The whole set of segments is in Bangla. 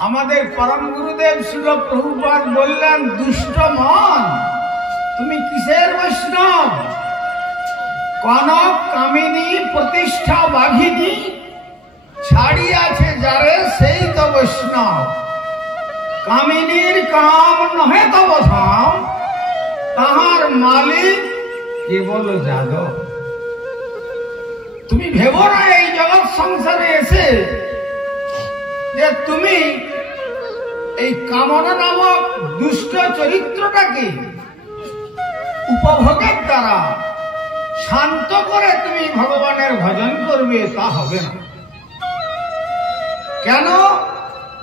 আমাদের পরম গুরুদেব শিল প্রভুপাদ বললেন, দুষ্ট মন তুমি কিসের বৈষ্ণব? কনক কামিনী প্রতিষ্ঠা বাঘিনী ছাড়িয়াছে যারে সেই তো বৈষ্ণব। কামিনীর কাম নহে তব ধাম, তাহার মালিক কেবল যাদব। তুমি ভেবো না এই জগৎ সংসারে এসে যে তুমি এই কামনা নামক দুষ্ট চরিত্রটাকে উপভোগের দ্বারা শান্ত করে তুমি ভগবানের ভজন করবে, তা হবে না। কেন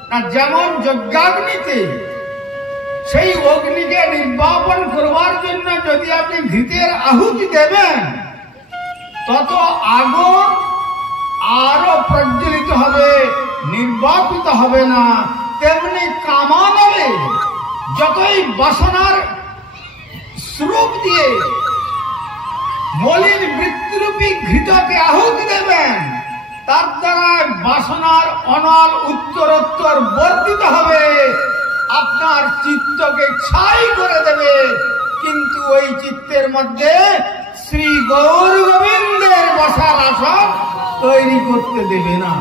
না, যেমন যজ্ঞাগ্নিতে সেই অগ্নিকে নির্বাপন করবার জন্য যদি আপনি ঘৃতের আহুতি দেবেন, তত আগুন আরো প্রজ্বলিত হবে, নির্বাপিত হবে না। তেমনি কামানলে যতই বাসনার স্রোত দিয়ে মলিন বৃত্তিরূপী ঘৃতকে আহুতি দেবেন, তার দ্বারা বাসনার অনল উত্তরোত্তর বর্ধিত হবে, আপনার চিত্তকে ছাই করে দেবে। কিন্তু ওই চিত্তের মধ্যে শ্রী গৌর গোবিন্দের বসার আসন তৈরি করতে দেবে না।